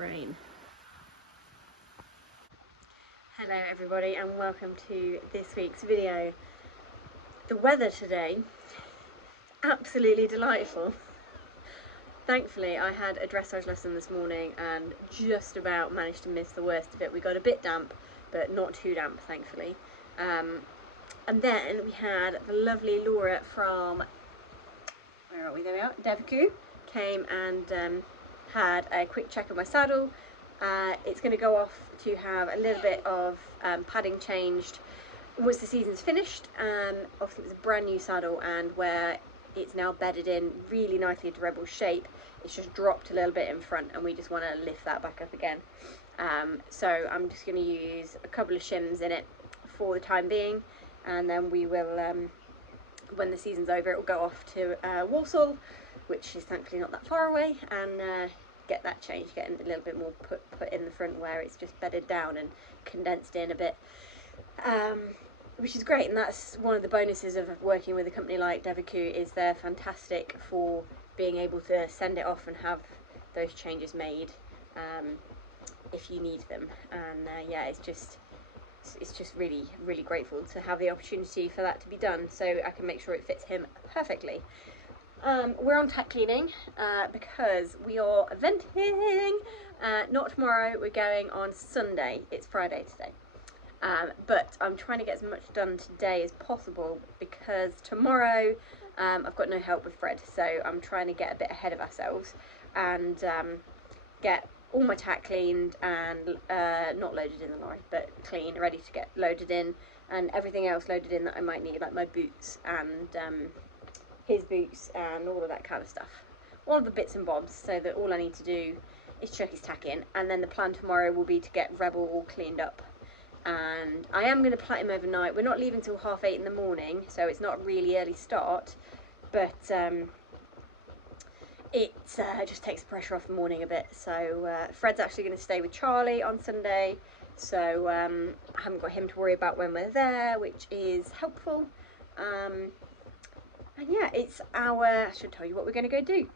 rain. Hello everybody and welcome to this week's video. The weather today, absolutely delightful. Thankfully I had a dressage lesson this morning and just about managed to miss the worst of it. We got a bit damp but not too damp, thankfully. And then we had the lovely Laura from, where are we, there we are, Devaku, came and had a quick check of my saddle. It's going to go off to have a little bit of padding changed once the season's finished. Obviously it was a brand new saddle, and where it's now bedded in really nicely into Rebel's shape, it's just dropped a little bit in front and we just want to lift that back up again. So I'm just going to use a couple of shims in it for the time being, and then we will, when the season's over, it will go off to Walsall, which is thankfully not that far away, and get that changed, getting a little bit more put in the front where it's just bedded down and condensed in a bit, which is great. And that's one of the bonuses of working with a company like Devaku, is they're fantastic for being able to send it off and have those changes made if you need them. And yeah, it's just really grateful to have the opportunity for that to be done, so I can make sure it fits him perfectly. We're on tack cleaning because we are eventing. Not tomorrow, we're going on Sunday. It's Friday today. But I'm trying to get as much done today as possible because tomorrow I've got no help with Fred, so I'm trying to get a bit ahead of ourselves and get all my tack cleaned and not loaded in the lorry, but clean, ready to get loaded in, and everything else loaded in that I might need, like my boots and his boots and all of that kind of stuff, all of the bits and bobs, so that all I need to do is chuck his tack in. And then the plan tomorrow will be to get Rebel all cleaned up, and I am going to plait him overnight. We're not leaving till 8:30 in the morning, so it's not a really early start, but it just takes the pressure off the morning a bit. So Fred's actually going to stay with Charlie on Sunday, so I haven't got him to worry about when we're there, which is helpful. And yeah, it's our, I should tell you what we're going to go do.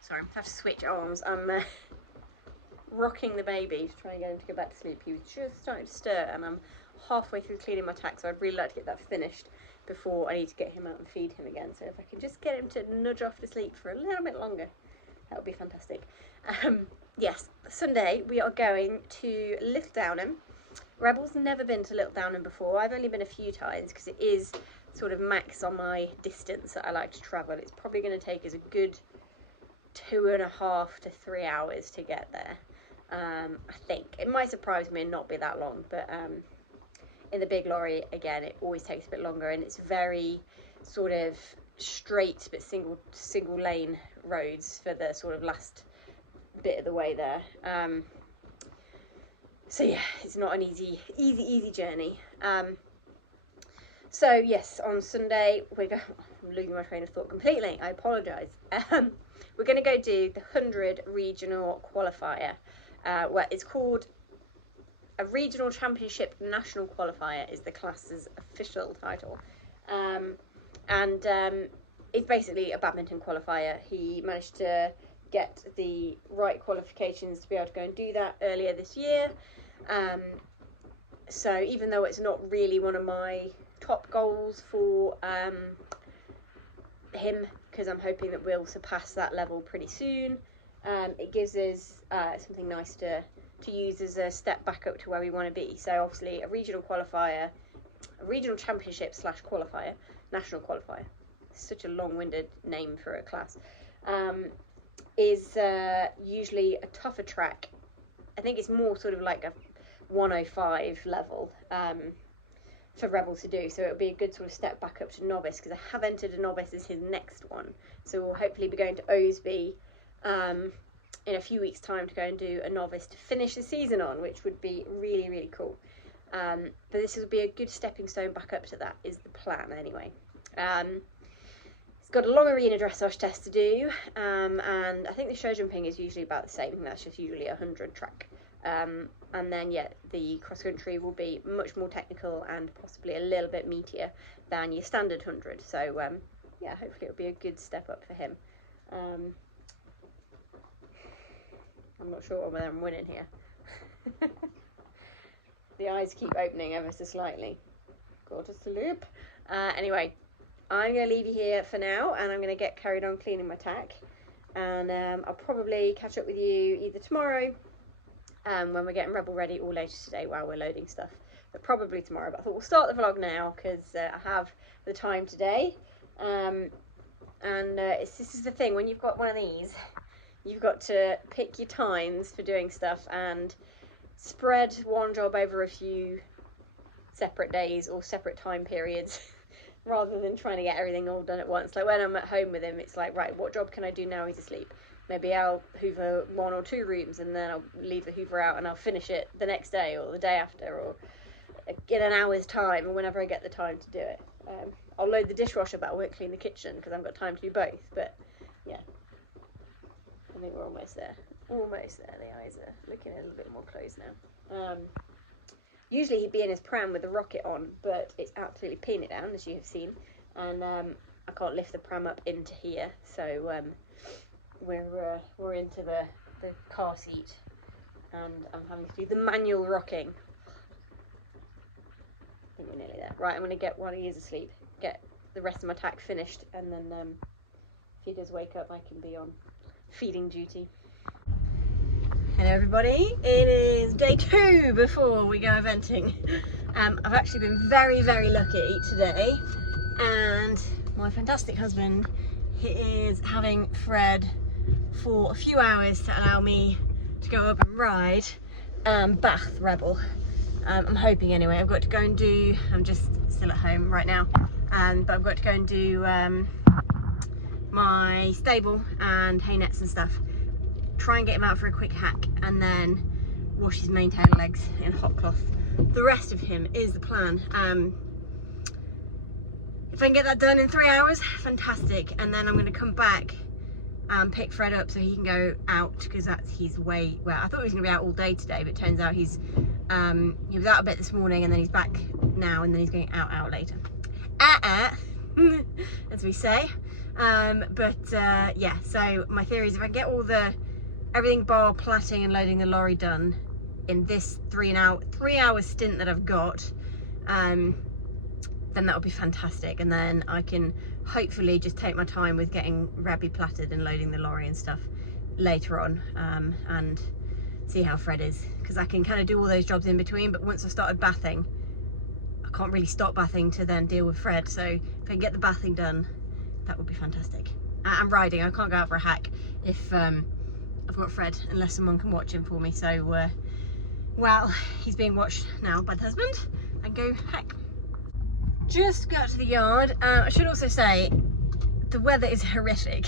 Sorry, I have to switch arms. I'm rocking the baby to try and get him to go back to sleep. He was just starting to stir, and I'm halfway through cleaning my tack, so I'd really like to get that finished before I need to get him out and feed him again. So if I can just get him to nudge off to sleep for a little bit longer, that would be fantastic. Yes, Sunday we are going to Little Downham. Rebel's never been to Little Downham before. I've only been a few times because it is sort of max on my distance that I like to travel. It's probably going to take us a good 2.5 to 3 hours to get there. I think it might surprise me and not be that long, but in the big lorry, again, it always takes a bit longer, and it's very sort of straight but single lane roads for the sort of last bit of the way there. So yeah, it's not an easy journey. So yes, on Sunday I'm losing my train of thought completely. I apologise. We're going to go do the 100 regional qualifier. Well, it's called a regional championship national qualifier is the class's official title, and it's basically a badminton qualifier. He managed to get the right qualifications to be able to go and do that earlier this year. So even though it's not really one of my top goals for him, because I'm hoping that we'll surpass that level pretty soon, it gives us something nice to use as a step back up to where we want to be. So obviously a regional qualifier, a regional championship / qualifier, national qualifier, such a long-winded name for a class, is usually a tougher track. I think it's more sort of like a 105 level for Rebel to do, so it'll be a good sort of step back up to novice, because I have entered a novice as his next one, so we'll hopefully be going to Osby in a few weeks' time to go and do a novice to finish the season on, which would be really cool. But this will be a good stepping stone back up to that, is the plan anyway. It's got a long arena dressage test to do, and I think the show jumping is usually about the same. That's just usually a 100 track. And then yeah, the cross country will be much more technical and possibly a little bit meatier than your standard 100. So yeah, hopefully it'll be a good step up for him. I'm not sure whether I'm winning here. The eyes keep opening ever so slightly. Go to sleep. Anyway, I'm going to leave you here for now, and I'm going to get carried on cleaning my tack. And I'll probably catch up with you either tomorrow when we're getting Rebel ready, or later today while we're loading stuff. But probably tomorrow. But I thought we'll start the vlog now because I have the time today. This is the thing, when you've got one of these, you've got to pick your times for doing stuff and spread one job over a few separate days or separate time periods rather than trying to get everything all done at once. Like when I'm at home with him, it's like, right, what job can I do now he's asleep? Maybe I'll hoover 1 or 2 rooms and then I'll leave the hoover out and I'll finish it the next day or the day after, or in an hour's time, or whenever I get the time to do it. I'll load the dishwasher, but I won't clean the kitchen because I haven't got time to do both. But yeah, I think we're almost there. Almost there. The eyes are looking a little bit more closed now. Usually he'd be in his pram with the rocket on, but it's absolutely peeing it down, as you have seen. And I can't lift the pram up into here, so we're into the car seat, and I'm having to do the manual rocking. I think we're nearly there. Right, I'm going to get while he is asleep, get the rest of my tack finished, and then if he does wake up, I can be on feeding duty. Hello everybody, it is day 2 before we go eventing. I've actually been very, very lucky today, and my fantastic husband, he is having Fred for a few hours to allow me to go up and ride Bath Rebel. I'm hoping anyway. I've got to go and do, I'm just still at home right now, but I've got to go and do my stable and hay nets and stuff. Try and get him out for a quick hack and then wash his mane, tail and legs in hot cloth. The rest of him is the plan. If I can get that done in 3 hours, fantastic. And then I'm going to come back and pick Fred up so he can go out, because he's way, well, I thought he was going to be out all day today, but it turns out he was out a bit this morning, and then he's back now, and then he's going out later. As we say. Yeah, so my theory is if I can get everything bar platting and loading the lorry done in this 3 hour stint that I've got, then that would be fantastic, and then I can hopefully just take my time with getting Rabby platted and loading the lorry and stuff later on, and see how Fred is, because I can kind of do all those jobs in between, but once I've started bathing, I can't really stop bathing to then deal with Fred. So if I can get the bathing done, that would be fantastic. And riding, I can't go out for a hack if I've got Fred, unless someone can watch him for me. So well, he's being watched now by the husband, and go hack. Just got to the yard. I should also say the weather is horrific.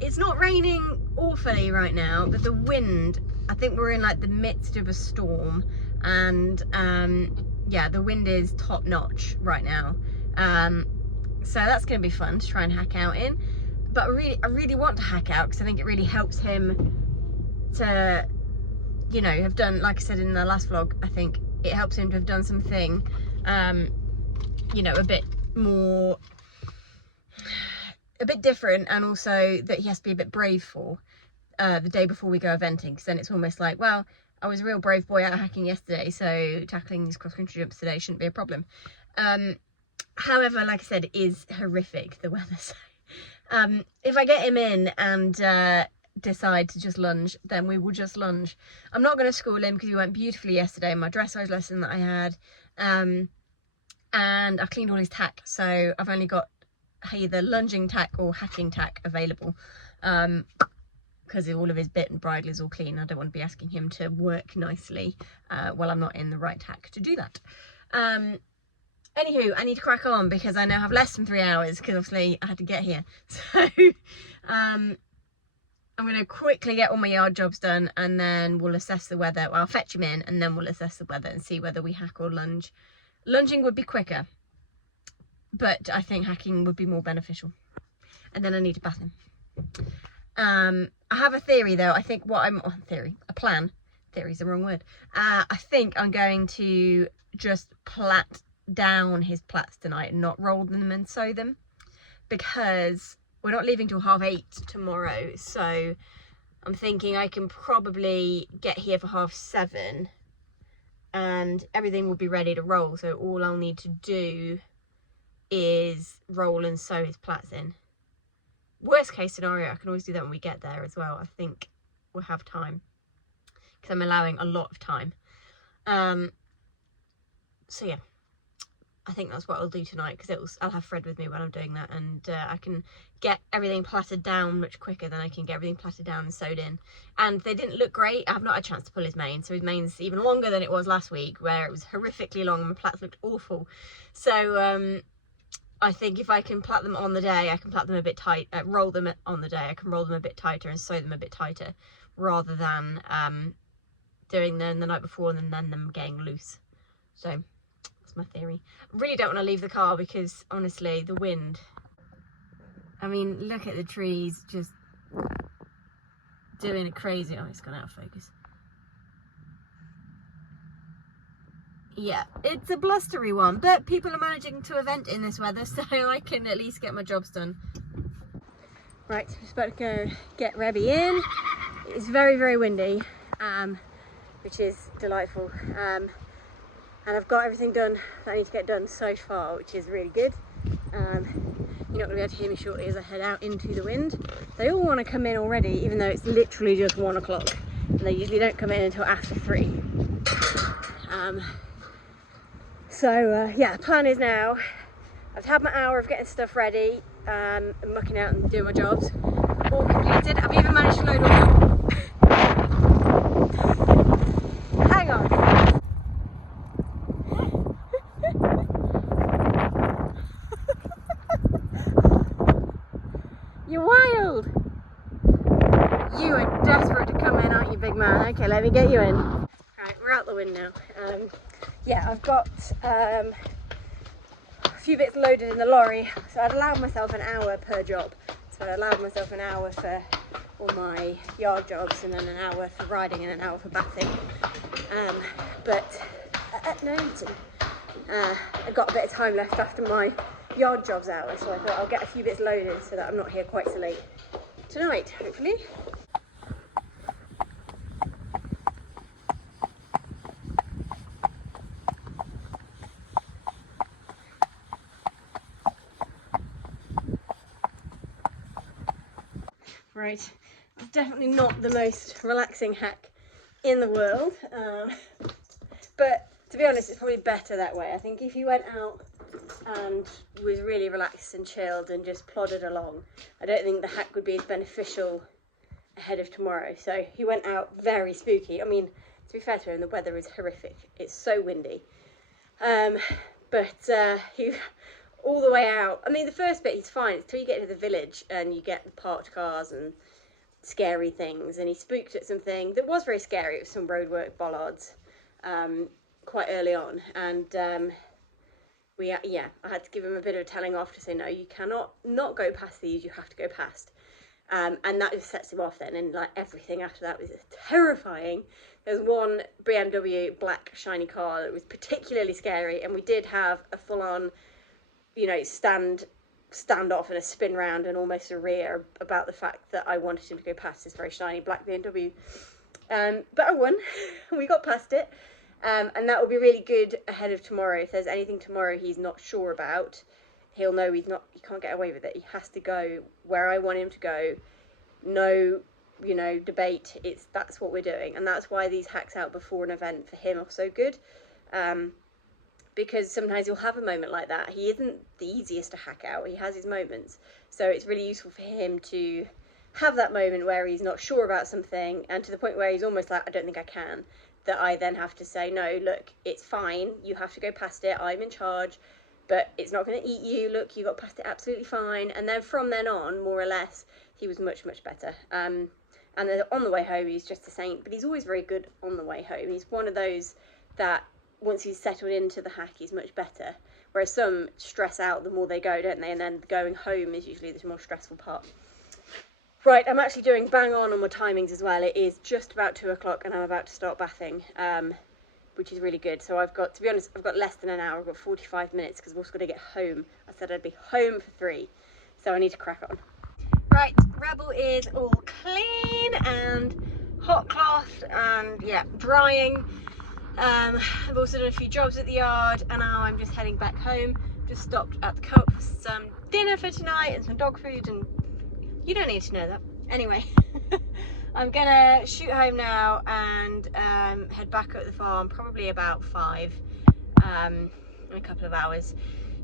It's not raining awfully right now, but the wind, I think we're in like the midst of a storm, and yeah, the wind is top notch right now. So that's going to be fun to try and hack out in. But I really want to hack out, because I think it really helps him to, you know, have done, like I said in the last vlog, I think it helps him to have done something, you know, a bit different, and also that he has to be a bit brave for the day before we go eventing, because then it's almost like, well, I was a real brave boy out hacking yesterday, so tackling these cross-country jumps today shouldn't be a problem. However, like I said, it is horrific, the weather. So if I get him in and decide to just lunge, then we will just lunge. I'm not going to school him because he went beautifully yesterday in my dressage lesson that I had, and I cleaned all his tack, so I've only got either lunging tack or hacking tack available, because all of his bit and bridle is all clean. I don't want to be asking him to work nicely while I'm not in the right tack to do that. Anywho, I need to crack on because I now have less than 3 hours, because obviously I had to get here. So I'm going to quickly get all my yard jobs done, and then we'll assess the weather. Well, I'll fetch him in, and then we'll assess the weather and see whether we hack or lunge. Lunging would be quicker, but I think hacking would be more beneficial. And then I need to bath him. I have a theory though. I think a plan. Theory's the wrong word. I think I'm going to just plait down his plaits tonight and not roll them and sew them, because we're not leaving till 8:30 tomorrow. So I'm thinking I can probably get here for 7:30 and everything will be ready to roll. So all I'll need to do is roll and sew his plaits in. Worst case scenario, I can always do that when we get there as well. I think we'll have time because I'm allowing a lot of time. So yeah, I think that's what I'll do tonight, because I'll have Fred with me when I'm doing that, and I can get everything plaited down much quicker than I can get everything plaited down and sewed in. And they didn't look great. I've not had a chance to pull his mane, so his mane's even longer than it was last week, where it was horrifically long and my plaits looked awful. So I think if I can plait them on the day, I can plait them a bit tight, roll them on the day, I can roll them a bit tighter and sew them a bit tighter, rather than doing them the night before and then them getting loose. So that's my theory. I really don't want to leave the car because honestly, the wind, I mean, look at the trees just doing it crazy. Oh, it's gone out of focus. Yeah, it's a blustery one, but people are managing to event in this weather, so I can at least get my jobs done. Right, so I'm just about to go get Rebby in. It's very, very windy, which is delightful. And I've got everything done that I need to get done so far, which is really good. You're not going to be able to hear me shortly as I head out into the wind. They all want to come in already, even though it's literally just 1 o'clock. And they usually don't come in until after 3. Yeah, the plan is now, I've had my hour of getting stuff ready, and mucking out and doing my jobs, all completed. I've even managed to load all. Hang on. You're wild. You are desperate to come in, aren't you, big man? Okay, let me get you in. Right, we're out the window. Yeah, I've got a few bits loaded in the lorry, so I'd allowed myself an hour per job. So I allowed myself an hour for all my yard jobs, and then an hour for riding and an hour for bathing. I've got a bit of time left after my yard jobs hour, so I thought I'll get a few bits loaded so that I'm not here quite so late tonight, hopefully. Right, it's definitely not the most relaxing hack in the world, but to be honest, it's probably better that way. I think if you went out and was really relaxed and chilled and just plodded along, I don't think the hack would be as beneficial ahead of tomorrow. So he went out very spooky. I mean, to be fair to him, the weather is horrific. It's so windy. He all the way out. I mean, the first bit he's fine. It's till you get to the village and you get the parked cars and scary things. And he spooked at something that was very scary. It was some roadwork bollards quite early on. And I had to give him a bit of a telling off to say, no, you cannot not go past these. You have to go past. And that just sets him off then. And like everything after that was terrifying. There's one BMW black shiny car that was particularly scary. And we did have a full-on, stand off and a spin round and almost a rear about the fact that I wanted him to go past this very shiny black BMW. But I won. We got past it. And that will be really good ahead of tomorrow. If there's anything tomorrow he's not sure about, he'll know he can't get away with it. He has to go where I want him to go. No, debate. That's what we're doing. And that's why these hacks out before an event for him are so good. Because sometimes you'll have a moment like that. He isn't the easiest to hack out. He has his moments. So it's really useful for him to have that moment where he's not sure about something, and to the point where he's almost like, I don't think I can, that I then have to say, no, look, it's fine. You have to go past it. I'm in charge, but it's not going to eat you. Look, you got past it absolutely fine. And then from then on, more or less, he was much, much better. And then on the way home, he's just a saint, but he's always very good on the way home. He's one of those that once he's settled into the hack, he's much better. Whereas some stress out the more they go, don't they? And then going home is usually the more stressful part. Right, I'm actually doing bang on my timings as well. It is just about 2 o'clock and I'm about to start bathing, which is really good. So I've got, to be honest, I've got less than an hour. I've got 45 minutes because I've also got to get home. I said I'd be home for 3, so I need to crack on. Right, Rebel is all clean and hot cloth and yeah, drying. I've also done a few jobs at the yard and now I'm just heading back home. Just stopped at the co-op for some dinner for tonight and some dog food, and you don't need to know that. Anyway, I'm gonna shoot home now and head back up the farm probably about 5 in a couple of hours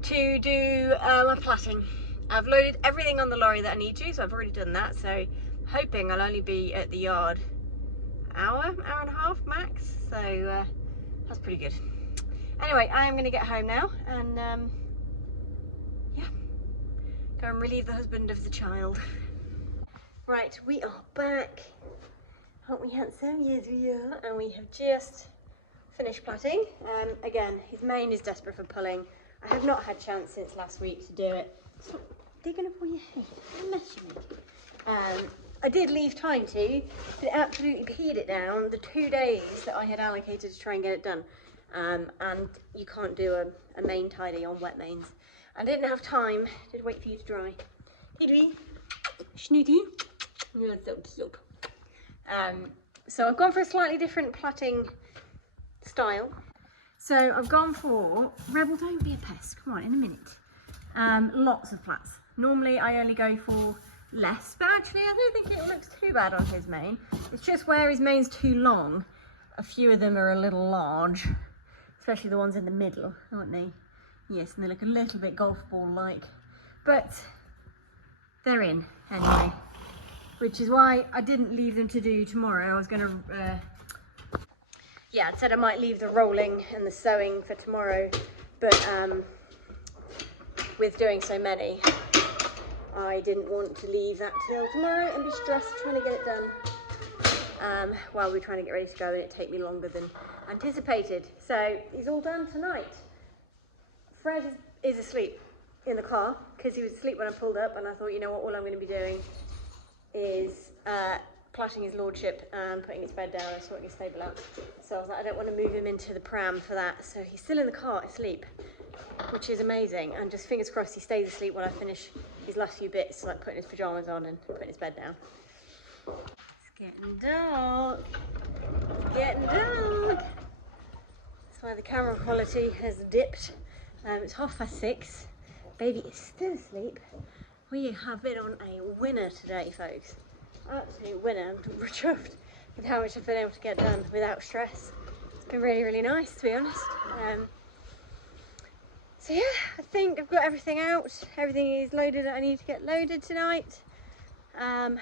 to do my platting. I've loaded everything on the lorry that I need to, so I've already done that, so hoping I'll only be at the yard hour and a half max, so that's pretty good. Anyway, I am going to get home now and yeah, go and relieve the husband of the child. Right, we are back. Aren't we handsome? Yes, we are. And we have just finished platting. Again, his mane is desperate for pulling. I have not had a chance since last week to do it. Stop digging up all your head. What a mess you make. I did leave time to, but it absolutely peed it down the 2 days that I had allocated to try and get it done. And you can't do a mane tidy on wet manes. I didn't have time. Did wait for you to dry. Did we? Snooty. So I've gone for a slightly different plaiting style. So I've gone for, Rebel, don't be a pest, come on, in a minute. Lots of plaits. Normally I only go for less, but actually I don't think it looks too bad on his mane. It's just where his mane's too long, a few of them are a little large, especially the ones in the middle, aren't they? Yes, and they look a little bit golf ball like, but they're in anyway, which is why I didn't leave them to do tomorrow. I was going to, yeah, I said I might leave the rolling and the sewing for tomorrow, but with doing so many, I didn't want to leave that till tomorrow and be stressed trying to get it done while we're trying to get ready to go, and it take me longer than anticipated. So he's all done tonight. Fred is asleep in the car because he was asleep when I pulled up, and I thought, you know what, all I'm going to be doing is plaiting his lordship and putting his bed down and sorting his stable out. So I was like, I don't want to move him into the pram for that. So he's still in the car asleep, which is amazing. And just fingers crossed he stays asleep while I finish his last few bits, like putting his pajamas on and putting his bed down. It's getting dark. It's getting dark. That's why the camera quality has dipped. It's 6:30. Baby is still asleep. We have been on a winner today, folks. Absolute winner. I'm chuffed with how much I've been able to get done without stress. It's been really, really nice, to be honest. So yeah, I think I've got everything out. Everything is loaded that I need to get loaded tonight. So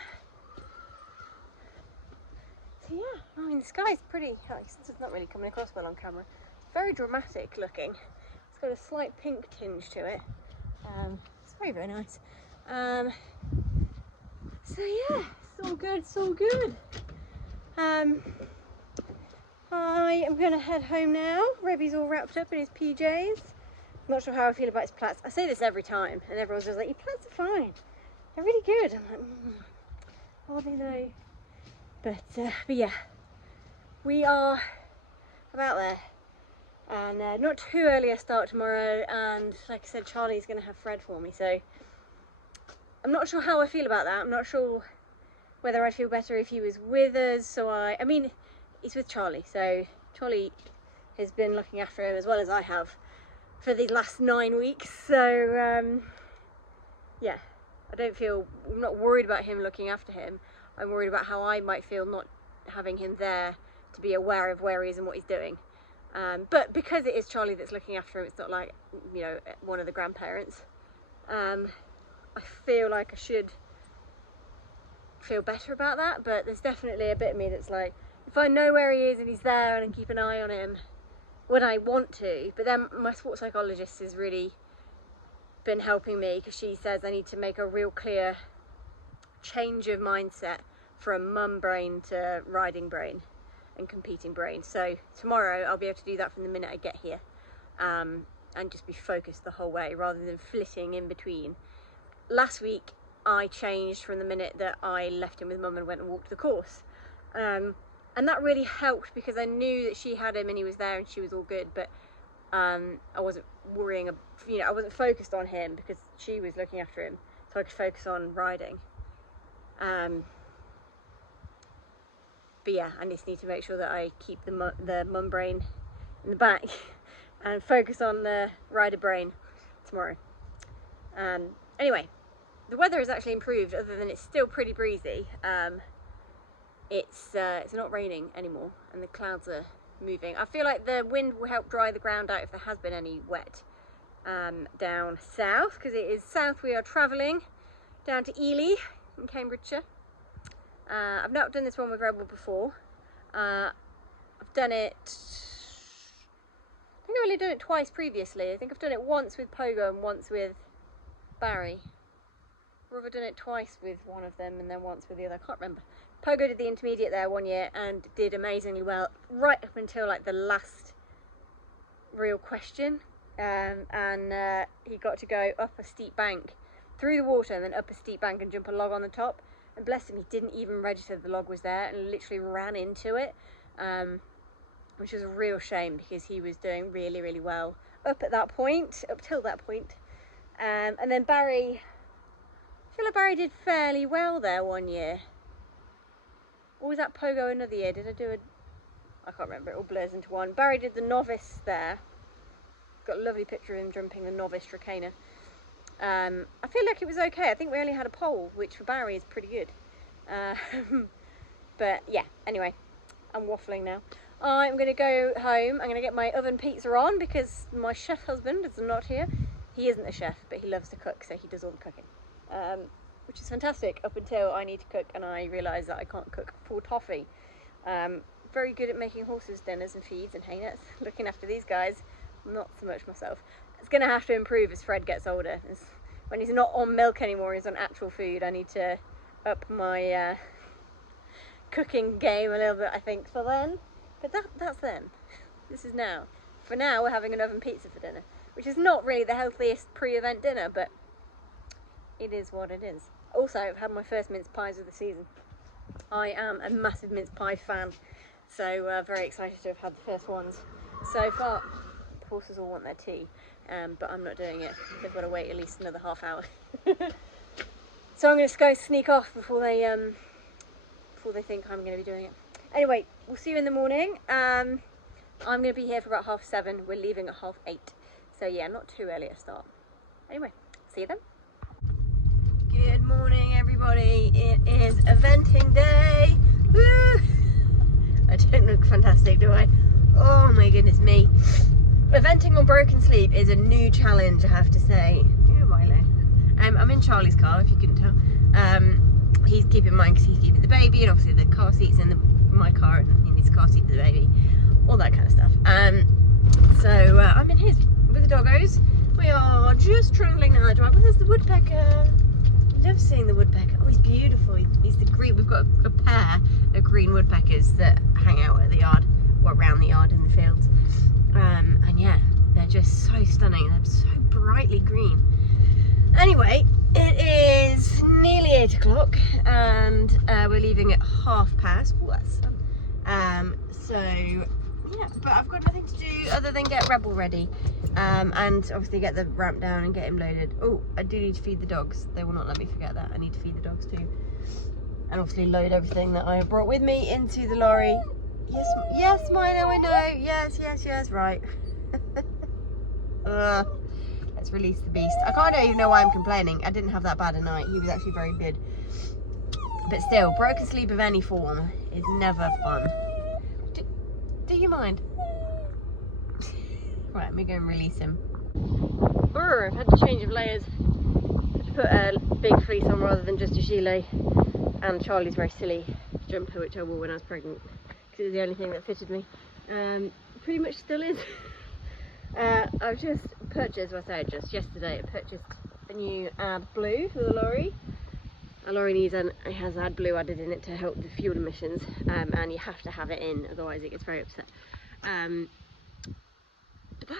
yeah, I mean, the sky's pretty, it's not really coming across well on camera. It's very dramatic looking. It's got a slight pink tinge to it. It's very, very nice. So yeah, it's all good, it's all good. I am going to head home now. Rebby's all wrapped up in his PJs. I'm not sure how I feel about his plaits. I say this every time and everyone's just like, your plaits are fine. They're really good. I'm like, are they though? But yeah, we are about there. And not too early a start tomorrow, and like I said, Charlie's going to have Fred for me, so I'm not sure how I feel about that. I'm not sure whether I'd feel better if he was with us. So I mean, he's with Charlie, so Charlie has been looking after him as well as I have for these last 9 weeks. So yeah, I'm not worried about him looking after him. I'm worried about how I might feel not having him there to be aware of where he is and what he's doing. But because it is Charlie that's looking after him, it's not like, you know, one of the grandparents. I feel like I should feel better about that, but there's definitely a bit of me that's like, if I know where he is and he's there and I keep an eye on him when I want to, but then my sports psychologist has really been helping me because she says I need to make a real clear change of mindset from mum brain to riding brain and competing brain. So tomorrow I'll be able to do that from the minute I get here, and just be focused the whole way rather than flitting in between. Last week I changed from the minute that I left him with mum and went and walked the course, and that really helped because I knew that she had him and he was there and she was all good, but I wasn't worrying, you know, I wasn't focused on him because she was looking after him, so I could focus on riding. But yeah, I just need to make sure that I keep the mum brain in the back and focus on the rider brain tomorrow. Anyway, the weather has actually improved, other than it's still pretty breezy. It's not raining anymore and the clouds are moving. I feel like the wind will help dry the ground out if there has been any wet down south, because it is south we are travelling, down to Ely in Cambridgeshire. I've not done this one with Rebel before. I've done it, I think I've only done it twice previously. I think I've done it once with Pogo and once with Barry. Or have I done it twice with one of them and then once with the other? I can't remember. Pogo did the intermediate there one year and did amazingly well, right up until like the last real question. He got to go up a steep bank, through the water and then up a steep bank and jump a log on the top. And bless him, he didn't even register the log was there and literally ran into it, which was a real shame because he was doing really, really well up till that point. And then Barry, I feel like Barry did fairly well there one year. Or was that Pogo another year? Did I do I can't remember, it all blurs into one. Barry did the novice there. Got a lovely picture of him jumping the novice Trakehner. I feel like it was okay. I think we only had a pole, which for Barry is pretty good. But yeah, anyway, I'm waffling now. I'm going to go home. I'm going to get my oven pizza on because my chef husband is not here. He isn't a chef, but he loves to cook, so he does all the cooking. Which is fantastic up until I need to cook and I realise that I can't cook for Toffee. Very good at making horses dinners and feeds and hay nets, looking after these guys, not so much myself. It's going to have to improve as Fred gets older. When he's not on milk anymore, he's on actual food. I need to up my cooking game a little bit, I think, for then. But that's then. This is now. For now, we're having an oven pizza for dinner, which is not really the healthiest pre-event dinner, but it is what it is. Also, I've had my first mince pies of the season. I am a massive mince pie fan, so very excited to have had the first ones so far. The horses all want their tea. But I'm not doing it. They've got to wait at least another half hour. So I'm going to go sneak off before they think I'm going to be doing it. Anyway, we'll see you in the morning. I'm going to be here for about 7:30. We're leaving at 8:30. So yeah, not too early a start. Anyway, see you then. Good morning, everybody. It is eventing day. Woo! I don't look fantastic, do I? Oh my goodness me. Eventing on broken sleep is a new challenge, I have to say. Oh, Milo. I'm in Charlie's car, if you couldn't tell. He's keeping mine because he's keeping the baby, and obviously the car seat's in my car, and he needs a car seat for the baby, all that kind of stuff. So I'm in his with the doggos. We are just trundling down the driveway. There's the woodpecker. I love seeing the woodpecker. Oh, he's beautiful. He's the green. We've got a pair of green woodpeckers that hang out at the yard, or around the yard in the fields. And yeah, they're just so stunning. They're so brightly green. Anyway, it is nearly 8 o'clock and we're leaving at past. Oh, that's sun. So yeah, but I've got nothing to do other than get Rebel ready and obviously get the ramp down and get him loaded. Oh, I do need to feed the dogs. They will not let me forget that. I need to feed the dogs too. And obviously load everything that I brought with me into the lorry. Yes, Milo, I know. Yes, right. Let's release the beast. I don't even know why I'm complaining. I didn't have that bad a night. He was actually very good. But still, broken sleep of any form is never fun. Do you mind? Right, let me go and release him. I've had to change of layers. Had to put a big fleece on rather than just a gilet. And Charlie's very silly jumper, which I wore when I was pregnant, because it was the only thing that fitted me. Pretty much still is. I've just purchased, yesterday, I purchased a new AdBlue for the lorry. Our lorry needs it has AdBlue added in it to help the fuel emissions, and you have to have it in, otherwise it gets very upset. That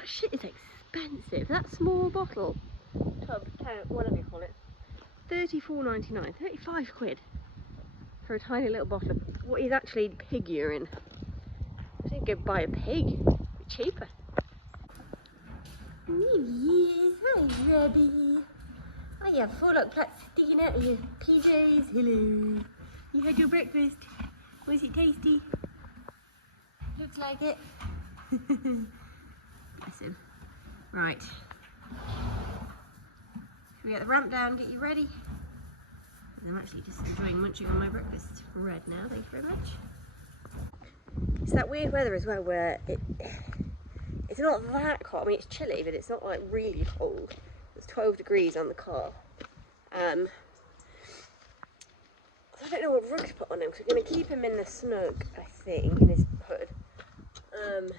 shit is expensive. That small bottle, tub, whatever you call it, £34.99, 35 quid for a tiny little bottle of what is actually pig urine. I think go buy a pig, it's cheaper. Yes, hi Freddie. Oh, you have 4 lock plaits sticking out of your PJs. Hello. You had your breakfast. Was it tasty? Looks like it. Bless him. Right. Should we get the ramp down, get you ready? I'm actually just enjoying munching on my breakfast bread now, thank you very much. It's that weird weather as well where it's not that cold. I mean, it's chilly, but it's not like really cold. It's 12 degrees on the car. I don't know what rug to put on him because we're going to keep him in the snug, I think, in his hood. And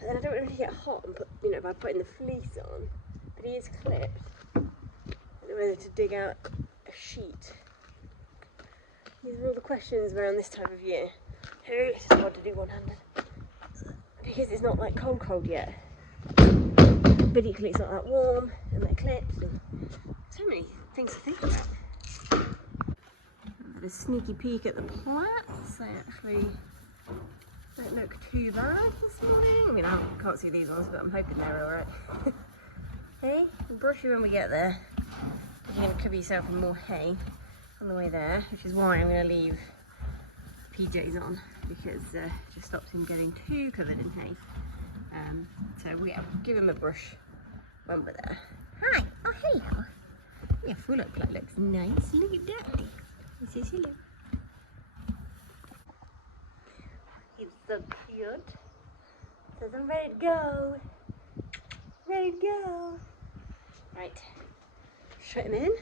then I don't want him to get hot and put, you know, by putting the fleece on. But he is clipped. I don't know whether to dig out a sheet. These are all the questions around this time of year. It's hard to do one-handed because it's not like cold yet. But equally it's not that warm, and they're clipped, and so many things to think about. I've had a sneaky peek at the plaits. They actually don't look too bad this morning. I mean, I can't see these ones, but I'm hoping they're alright. Hey, we'll brush you when we get there. You're going to cover yourself in more hay on the way there, which is why I'm going to leave PJs on, because it just stops him getting too covered in hay. So we'll give him a brush when we're there. Hi! Oh, hello! Your full up plate looks nice. Look at that. He says hello. He's so cute. Says I'm ready to go. Ready to go. Right. Shut him in.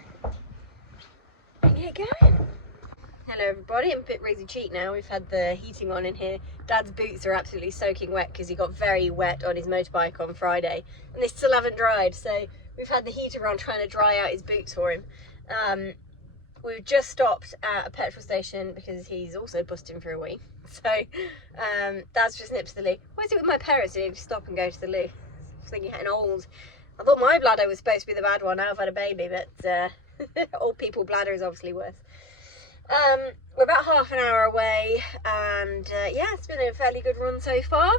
And get going. Hello everybody, I'm a bit rosy cheek now. We've had the heating on in here. Dad's boots are absolutely soaking wet because he got very wet on his motorbike on Friday and they still haven't dried, so we've had the heater on trying to dry out his boots for him. We've just stopped at a petrol station because he's also busting for a wee. So Dad's just nipped to the loo. Why is it with my parents? You need to stop and go to the loo. I was thinking getting old. I thought my bladder was supposed to be the bad one. Now I've had a baby, but old people bladder is obviously worse. We're about half an hour away, and yeah, it's been a fairly good run so far.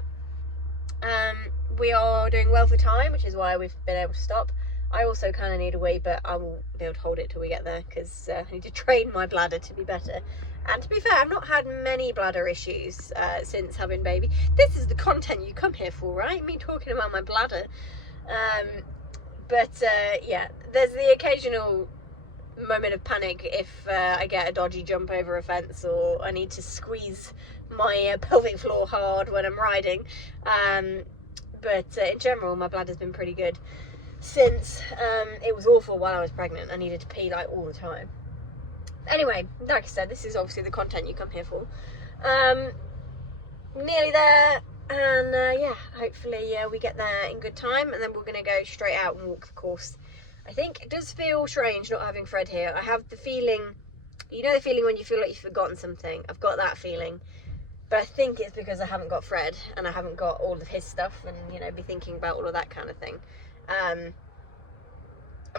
We are doing well for time, which is why we've been able to stop. I also kind of need a wee, but I will be able to hold it till we get there because I need to train my bladder to be better. And to be fair, I've not had many bladder issues since having baby. This is the content you come here for, right? Me talking about my bladder. But yeah, there's the occasional moment of panic if I get a dodgy jump over a fence or I need to squeeze my pelvic floor hard when I'm riding. But in general, my bladder's been pretty good since it was awful while I was pregnant. I needed to pee like all the time. Anyway, like I said, this is obviously the content you come here for. Nearly there, and yeah, hopefully we get there in good time, and then we're going to go straight out and walk the course. I think it does feel strange not having Fred here. I have the feeling, you know the feeling when you feel like you've forgotten something? I've got that feeling. But I think it's because I haven't got Fred and I haven't got all of his stuff and, you know, be thinking about all of that kind of thing. I'm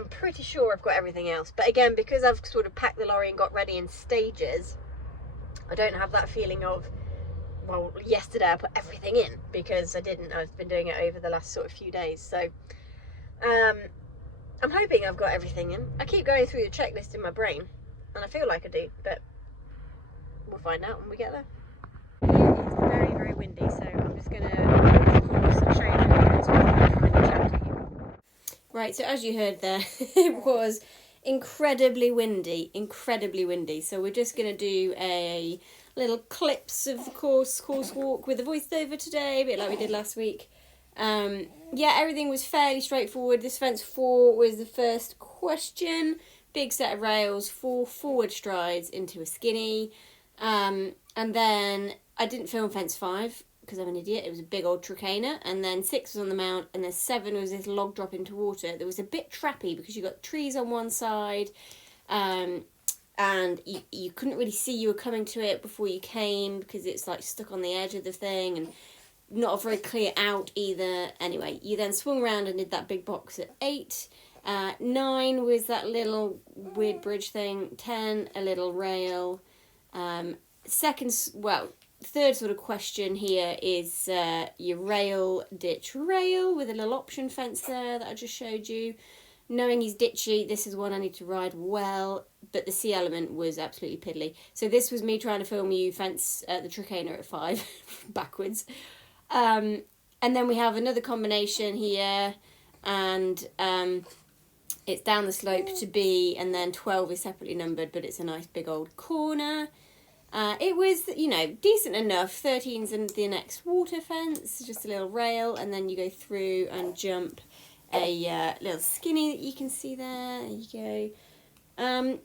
pretty sure I've got everything else. But again, because I've sort of packed the lorry and got ready in stages, I don't have that feeling of, well, yesterday I put everything in, because I didn't. I've been doing it over the last sort of few days. So I'm hoping I've got everything in. I keep going through the checklist in my brain, and I feel like I do, but we'll find out when we get there. It's very, very windy, so I'm just going to show you the videos while I'm trying to chat to you. Right, so as you heard there, it was incredibly windy, so we're just going to do a little clips of the course walk with a voiceover today, a bit like we did last week. Yeah, everything was fairly straightforward. This fence 4 was the first question. Big set of rails, 4 forward strides into a skinny. And then I didn't film fence 5 because I'm an idiot. It was a big old tracana. And then 6 was on the mount, and then 7 was this log drop into water. There was a bit trappy because you got trees on one side, and you couldn't really see you were coming to it before you came because it's like stuck on the edge of the thing, and not a very clear out either. Anyway, you then swung around and did that big box at 8. 9 was that little weird bridge thing. 10, a little rail. third sort of question here is your rail, ditch, rail, with a little option fence there that I just showed you. Knowing he's ditchy, this is one I need to ride well, but the C element was absolutely piddly. So this was me trying to film you fence the Trichina at 5, backwards. And then we have another combination here, and it's down the slope to B, and then 12 is separately numbered, but it's a nice big old corner. It was, you know, decent enough. 13's in the next water fence, just a little rail, and then you go through and jump a little skinny that you can see there. There you go.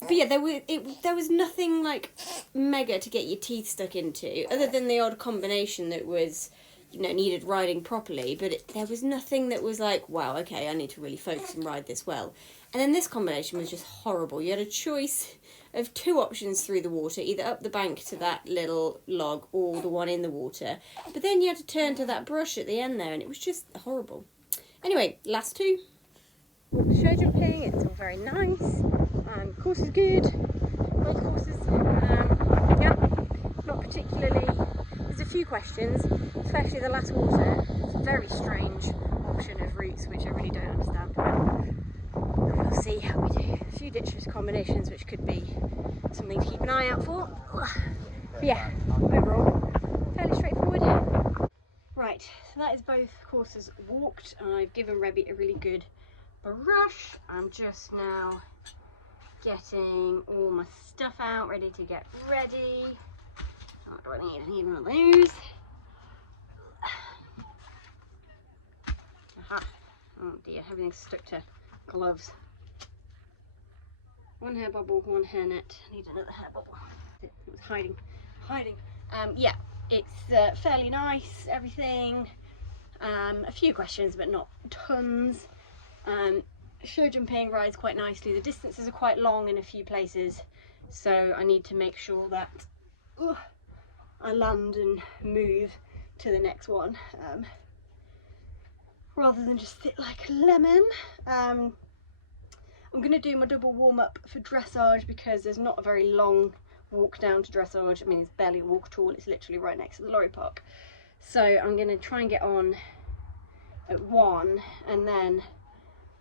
But yeah, there was nothing like mega to get your teeth stuck into, other than the odd combination that was, you know, needed riding properly. But there was nothing that was like, wow, okay, I need to really focus and ride this well. And then this combination was just horrible. You had a choice of 2 options through the water, either up the bank to that little log or the one in the water. But then you had to turn to that brush at the end there, and it was just horrible. Anyway, last 2. Show jumping, it's all very nice. Course is good. Both courses, yeah, not particularly. There's a few questions, especially the last water. It's a very strange option of routes, which I really don't understand. We'll see how we do. A few ditches combinations, which could be something to keep an eye out for. But yeah, overall, fairly straightforward. Right, so that is both courses walked. I've given Rebby a really good brush. I'm just now getting all my stuff out, ready to get ready. Not do I need any one of those? Aha. Oh dear, everything's stuck to gloves. One hair bubble, one hair net. I need another hair bubble. It was hiding. Yeah, it's fairly nice, everything. A few questions, but not tons. Show jumping rides quite nicely. The distances are quite long in a few places, so I need to make sure that I land and move to the next one, rather than just sit like a lemon. I'm going to do my double warm-up for dressage, because there's not a very long walk down to dressage. I mean, it's barely a walk at all, it's literally right next to the lorry park. So I'm going to try and get on at 1, and then,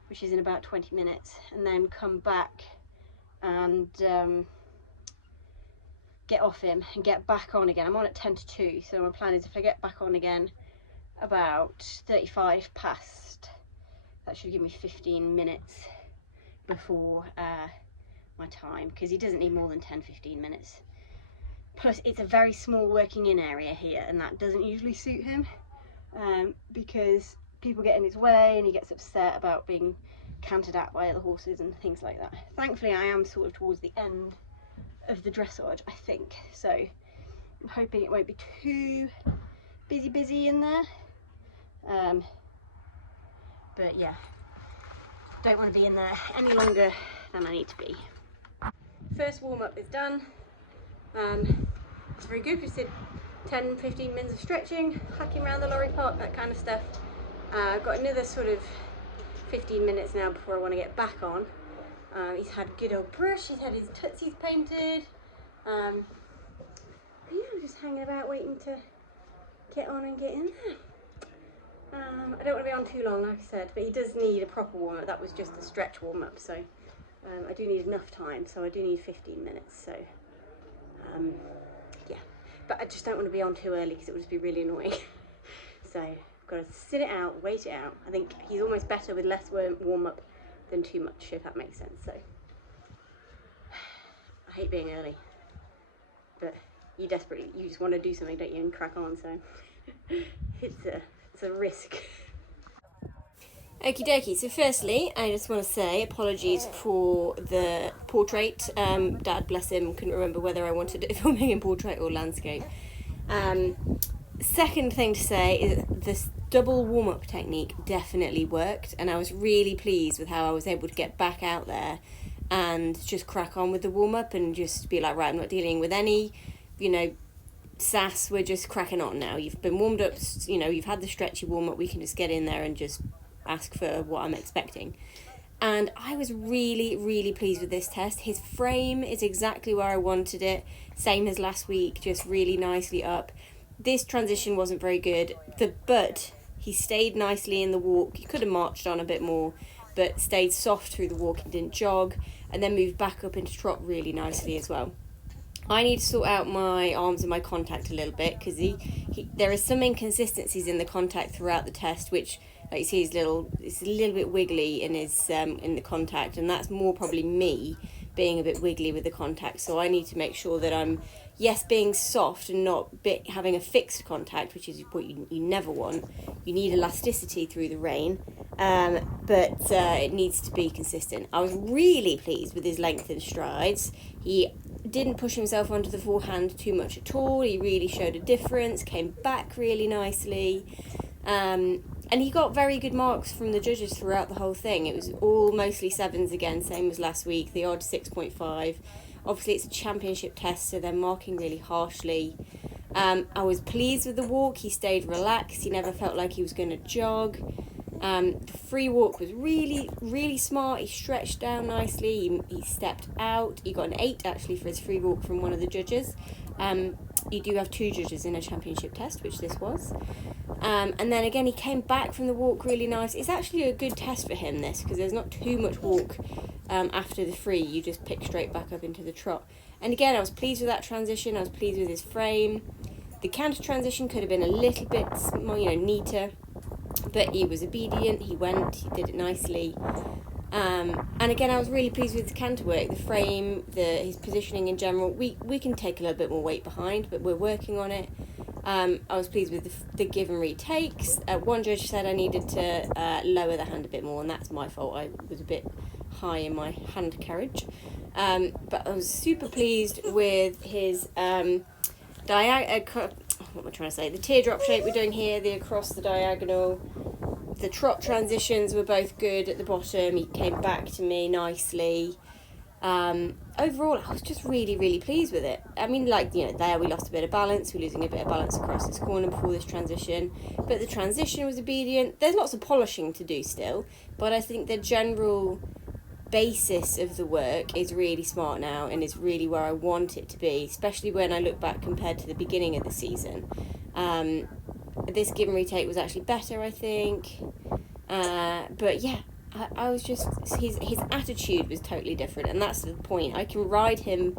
which is in about 20 minutes, and then come back and get off him and get back on again. I'm on at 10 to 2, so my plan is if I get back on again about 35 past, that should give me 15 minutes before my time, because he doesn't need more than 10-15 minutes. Plus it's a very small working in area here, and that doesn't usually suit him, because people get in his way and he gets upset about being cantered at by other horses and things like that. Thankfully I am sort of towards the end of the dressage, I think, so I'm hoping it won't be too busy in there. But yeah, don't want to be in there any longer than I need to be. First warm-up is done. It's very good. Just did 10-15 minutes of stretching, hacking around the lorry park, that kind of stuff. I've got another sort of 15 minutes now before I want to get back on. He's had a good old brush, he's had his tootsies painted. Yeah, I'm just hanging about waiting to get on and get in there. I don't want to be on too long, like I said, but he does need a proper warm-up. That was just a stretch warm-up, so I do need enough time, so I do need 15 minutes, so yeah. But I just don't want to be on too early, because it would just be really annoying. So I've got to sit it out, wait it out. I think he's almost better with less warm-up than too much, if that makes sense. So I hate being early, but you just want to do something, don't you, and crack on, so it's a risk. Okie dokie, so firstly, I just want to say apologies for the portrait. Dad, bless him, couldn't remember whether I wanted it filming in portrait or landscape. Second thing to say is this double warm-up technique definitely worked, and I was really pleased with how I was able to get back out there and just crack on with the warm-up and just be like, right, I'm not dealing with any, sass, we're just cracking on now. You've been warmed up, you've had the stretchy warm-up, we can just get in there and just ask for what I'm expecting. And I was really, really pleased with this test. His frame is exactly where I wanted it, same as last week, just really nicely up. this transition wasn't very good, but he stayed nicely in the walk. He could have marched on a bit more, but stayed soft through the walk and didn't jog, and then moved back up into trot really nicely as well. I need to sort out my arms and my contact a little bit, because there are some inconsistencies in the contact throughout the test, which, like you see, it's a little bit wiggly in his in the contact, and that's more probably me being a bit wiggly with the contact. So I need to make sure that I'm, yes, being soft and not having a fixed contact, which is what you never want. You need elasticity through the rein, but it needs to be consistent. I was really pleased with his length and strides. He didn't push himself onto the forehand too much at all. He really showed a difference, came back really nicely. And he got very good marks from the judges throughout the whole thing. It was all mostly 7s again, same as last week, the odd 6.5. Obviously it's a championship test, so they're marking really harshly. I was pleased with the walk. He stayed relaxed. He never felt like he was going to jog. The free walk was really, really smart. He stretched down nicely. He stepped out. He got an 8 actually for his free walk from one of the judges. You do have 2 judges in a championship test, which this was. And then again, he came back from the walk really nice. It's actually a good test for him, this, because there's not too much walk after the free. You just pick straight back up into the trot. And again, I was pleased with that transition. I was pleased with his frame. The canter transition could have been a little bit more, neater, but he was obedient. He did it nicely. And again, I was really pleased with his canter work, the frame, his positioning in general. We can take a little bit more weight behind, but we're working on it. I was pleased with the give and retakes. One judge said I needed to lower the hand a bit more, and that's my fault. I was a bit high in my hand carriage. But I was super pleased with his what am I trying to say? The teardrop shape we're doing here, the across the diagonal. The trot transitions were both good at the bottom. He came back to me nicely. Overall, I was just really, really pleased with it. I mean, there we lost a bit of balance. We're losing a bit of balance across this corner before this transition. But the transition was obedient. There's lots of polishing to do still, but I think the general basis of the work is really smart now and is really where I want it to be, especially when I look back compared to the beginning of the season. This give and retake was actually better, I think. But yeah, I was just, his attitude was totally different, and that's the point. I can ride him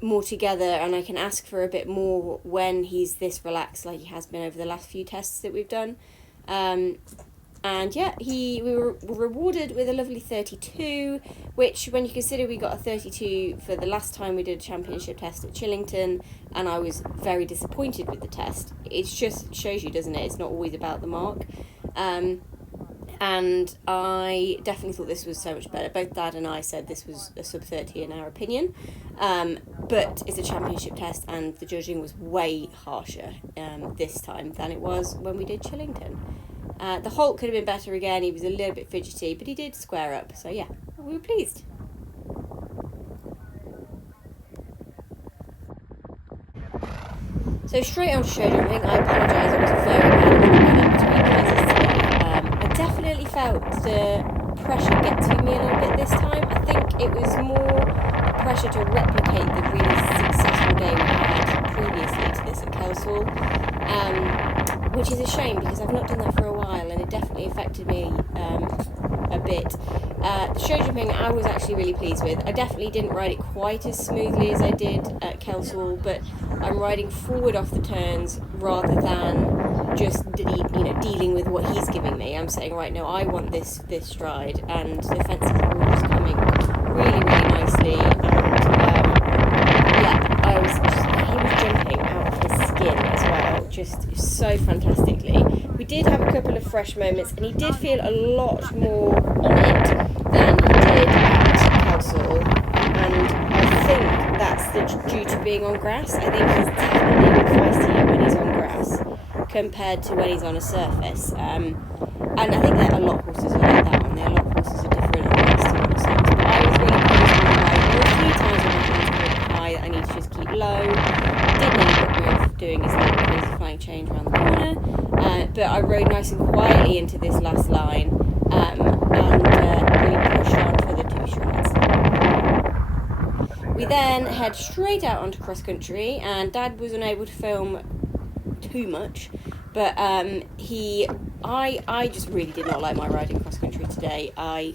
more together, and I can ask for a bit more when he's this relaxed like he has been over the last few tests that we've done. And yeah, we were rewarded with a lovely 32, which, when you consider we got a 32 for the last time we did a championship test at Chillington, and I was very disappointed with the test. It just shows you, doesn't it? It's not always about the mark. And I definitely thought this was so much better. Both Dad and I said this was a sub 30 in our opinion. But it's a championship test, and the judging was way harsher this time than it was when we did Chillington. The halt could have been better again. He was a little bit fidgety, but he did square up. So yeah, we were pleased. So straight on to show jumping. I apologise, it was very bad between classes today. I definitely felt the pressure get to me a little bit this time. I think it was more pressure to replicate the really successful day we had previously to this at Kelsall. Which is a shame, because I've not done that for a while, and it definitely affected me a bit. The show jumping I was actually really pleased with. I definitely didn't ride it quite as smoothly as I did at Kelsall, but I'm riding forward off the turns rather than just dealing with what he's giving me. I'm saying, right, no, I want this stride, and the fences are all just coming really, really nicely, and he was jumping out of his skin as well, just so fantastically. We did have a couple of fresh moments, and he did feel a lot more on it than he did at Kelsall, and I think that's due to being on grass. I think he's definitely more feistier when he's on grass compared to when he's on a surface. And I think that a lot of horses are like that, and a lot of horses are different on grass to on a surface. But I was really pleased with the ride. There were a few times when my hands were a bit high that I need to just keep low. Did nearly put me off doing his little crazy flying change around the corner. But I rode nice and quietly into this last line, and really pushed on for the 2 strides. We then head straight out onto cross country, and Dad was unable to film too much. But I just really did not like my riding cross country today. I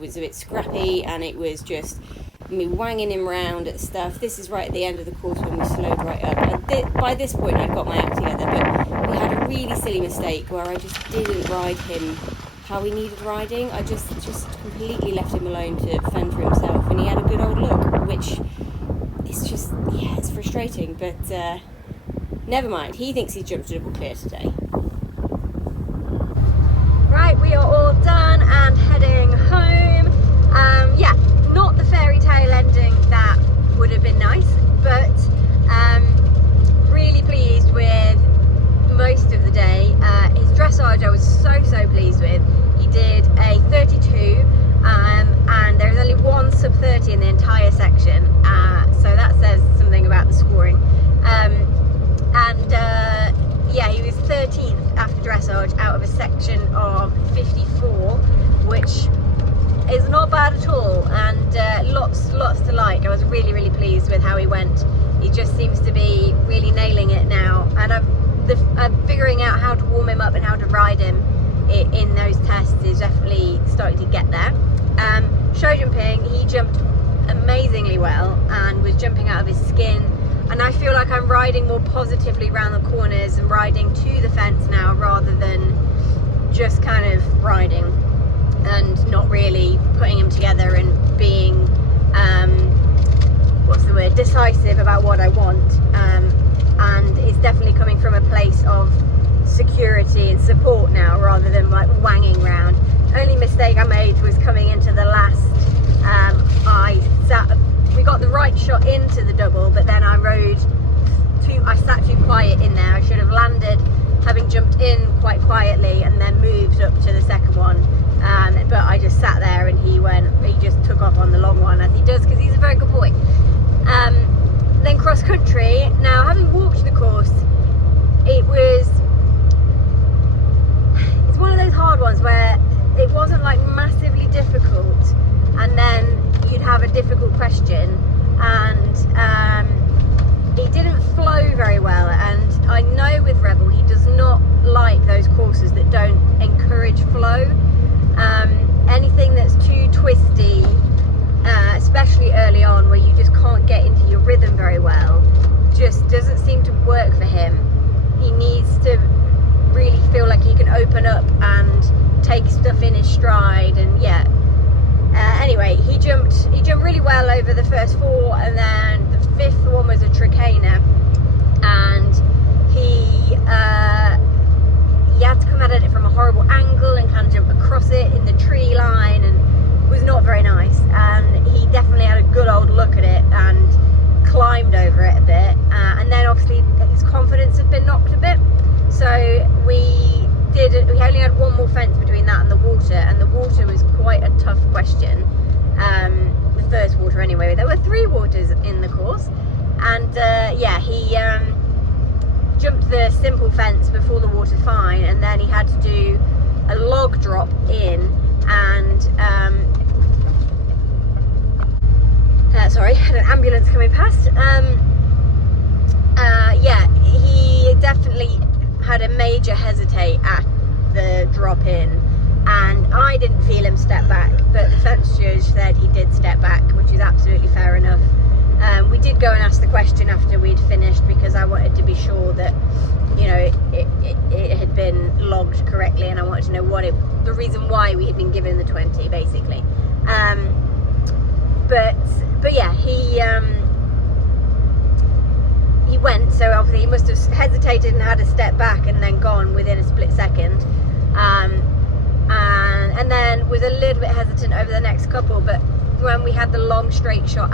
was a bit scrappy, and it was just me wanging him round at stuff. This is right at the end of the course when we slowed right up. And by this point, I'd got my act together, but we had a really silly mistake where I just didn't ride him how he needed riding. I just completely left him alone to fend for himself, and he had a good old look, which is just, yeah, it's frustrating, but never mind. He thinks he's jumped a double clear today. Right, we are all done and heading home. Yeah, not the fairy tale ending that would have been nice, but really pleased with most of the day. His dressage I was so pleased with. He did a 32, and there's only one sub 30 in the entire section, so that says something about the scoring. Yeah, he was 13th after dressage out of a section of 54, which is not bad at all, and lots to like. I was really pleased with how he went. He just seems to be really nailing it now, and I'm figuring out how to warm him up and how to ride him in those tests is definitely starting to get there. Show jumping, he jumped amazingly well and was jumping out of his skin, and I feel like I'm riding more positively around the corners and riding to the fence now rather than just kind of riding and not really putting them together and being decisive about what I want, and it's definitely coming from a place of security and support now rather than like wanging round. Only mistake I made was coming into the last. We got the right shot into the double, but then I sat too quiet in there. I should have landed having jumped in quite quietly and then moved up to the second one, but I just sat there and he just took off on the long one, as he does because he's a very good boy. Then cross country, now having walked the course, it's one of those hard ones where it wasn't like massively difficult and then you'd have a difficult question, and it didn't flow very well, and I know with Rebel he does not like those courses that don't encourage flow. Anything that's too twisty, especially early on where you just can't get into your rhythm very well, just doesn't seem to work for him. He needs to really feel like he can open up and take stuff in his stride, and yeah. Anyway, he jumped really well over the first four, and then the fifth one was a tricana, and he had to come at it from a horrible angle and kind of jump across it in the tree line, and was not very nice. And he definitely had a good old look at it and climbed over it a bit, and then obviously his confidence had been knocked a bit, so we only had one more fence between that and the water was quite a tough question. The first water anyway. There were 3 waters in the course, and yeah, he jumped the simple fence before the water fine, and then he had to do a log drop in, and had an ambulance coming past. Yeah, he definitely had a major hesitate at the drop in, and I didn't feel him step back, but the fence judge said he did step back, which is absolutely fair enough. We did go and ask the question after we'd finished, because I wanted to be sure that, you know, it had been logged correctly, and I wanted to know the reason why we had been given the 20, basically. But yeah, he went, so obviously he must have hesitated and had a step back and then gone within a split second, and then was a little bit hesitant over the next couple, but when we had the long straight shot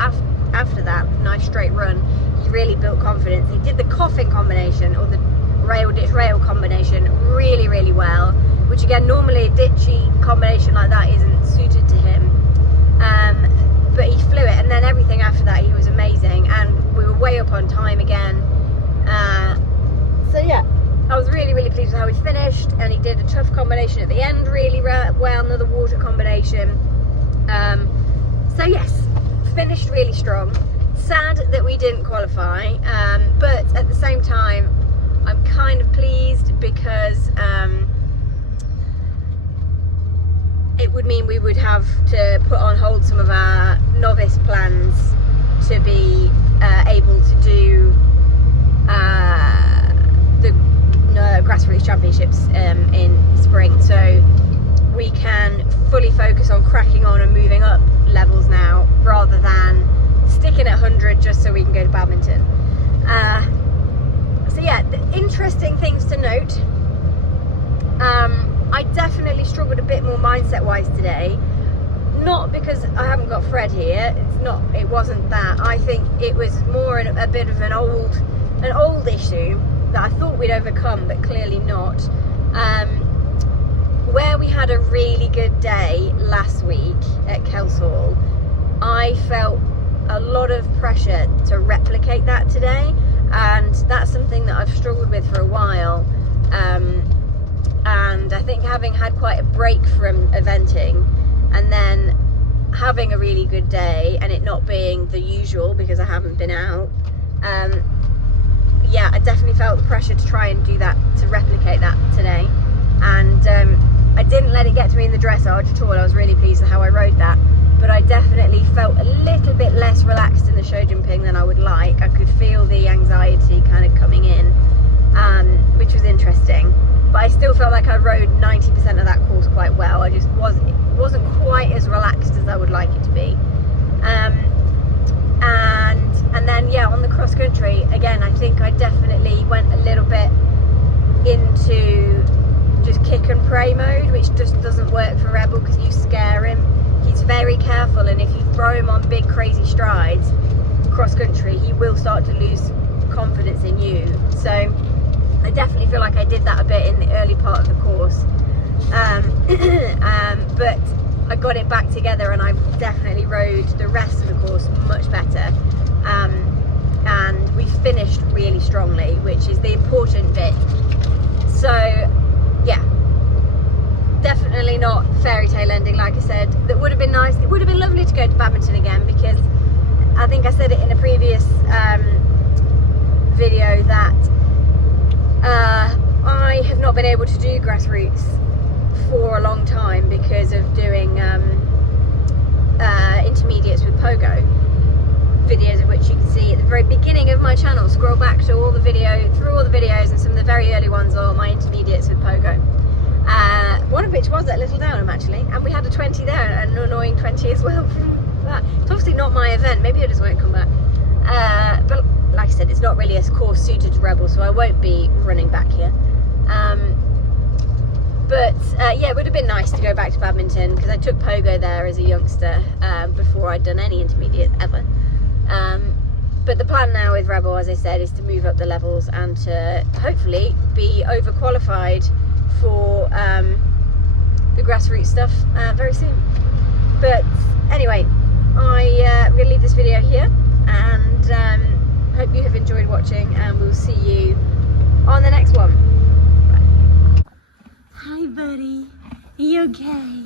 after that nice straight run, he really built confidence. He did the coffin combination, or the rail ditch rail combination, really well, which again, normally a ditchy combination like that isn't suited to him, but he flew it, and then everything after that he was amazing, and we were way up on time again. So yeah, I was really pleased with how he finished, and he did a tough combination at the end really well, another water combination. So yes, finished really strong. Sad that we didn't qualify, but at the same time I'm kind of pleased because it would mean we would have to put on hold some of our novice plans to be able to do the grassroots championships in spring, so we can fully focus on cracking on and moving up levels now rather than sticking at 100 just so we can go to badminton. So yeah, the interesting things to note. I definitely struggled a bit more mindset wise today, not because I haven't got Fred here, it wasn't that. I think it was more a bit of an old issue that I thought we'd overcome, but clearly not. Where we had a really good day last week at Kelsall, I felt a lot of pressure to replicate that today, and that's something that I've struggled with for a while. And I think having had quite a break from eventing and then having a really good day and it not being the usual because I haven't been out, yeah, I definitely felt the pressure to try and do that, to replicate that today. And I didn't let it get to me in the dressage at all. I was really pleased with how I rode that, but I definitely felt a little bit less relaxed in the show jumping than I would like. I could feel the anxiety kind of coming in, which was interesting. But I still felt like I rode 90% of that course quite well. I just wasn't quite as relaxed as I would like it to be. And then yeah, on the cross country again, I think I definitely went a little bit into just kick and pray mode, which just doesn't work for Rebel because you scare him. He's very careful, and if you throw him on big crazy strides cross country, he will start to lose confidence in you. So I definitely feel like I did that a bit in the early part of the course, but I got it back together and I definitely rode the rest of the course much better, and we finished really strongly, which is the important bit. So yeah, definitely not fairy tale ending, like I said. That would have been nice. It would have been lovely to go to badminton again, because I think I said it in a previous video that I have not been able to do grassroots for a long time because of doing intermediates with pogo, videos of which you can see at the very beginning of my channel. Scroll back to all the videos, and some of the very early ones are my intermediates with pogo, one of which was at Little Downham actually, and we had a 20 there, an annoying 20 as well from that. It's obviously not my event, maybe I just won't come back, but like I said, it's not really a course suited to Rebel, so I won't be running back here. But yeah, it would have been nice to go back to badminton because I took pogo there as a youngster before I'd done any intermediate ever. But the plan now with Rebel, as I said, is to move up the levels and to hopefully be overqualified for the grassroots stuff very soon. But anyway, I'm going to leave this video here, and hope you have enjoyed watching, and we'll see you on the next one. Bye. Hi buddy, are you okay?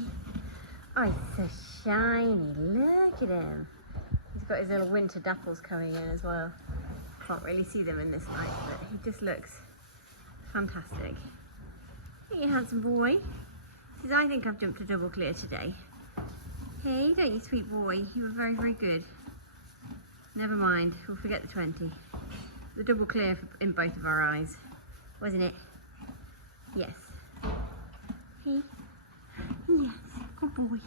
Oh, he's so shiny, look at him. He's got his little winter dapples coming in as well. Can't really see them in this light, but he just looks fantastic. Hey, you handsome boy. Says, I think I've jumped a double clear today. Hey, don't you, sweet boy? You were very, very good. Never mind, we'll forget the 20. The double clear in both of our eyes, wasn't it? Yes. Hey? Yes, good boy.